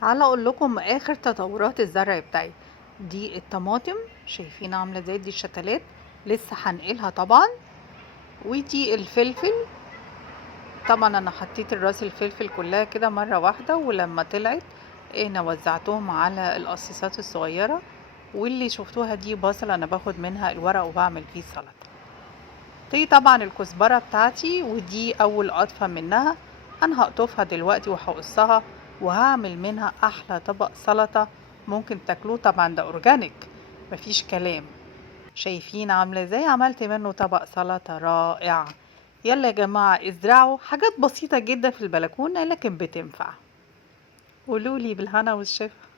تعالى اقول لكم اخر تطورات الزرع بتاعي. دي الطماطم، شايفين عامله ازاي؟ دي الشتلات لسه هنقلها طبعا. ودي الفلفل، طبعا انا حطيت الراس الفلفل كلها كده مره واحده، ولما طلعت انا وزعتهم على القصيصات الصغيره. واللي شفتوها دي بصل، انا باخد منها الورق وبعمل فيه سلطه. دي طبعا الكزبره بتاعتي، ودي اول قطفه منها. انا هقطفها دلوقتي وهقصها وهعمل منها احلى طبق سلطه ممكن تاكلوه. طبعا ده اورجانيك، مفيش كلام. شايفين عامله ازاي؟ عملت منه طبق سلطه رائع. يلا يا جماعه ازرعوا حاجات بسيطه جدا في البلكونه لكن بتنفع. قولولي بالهنا والشفا.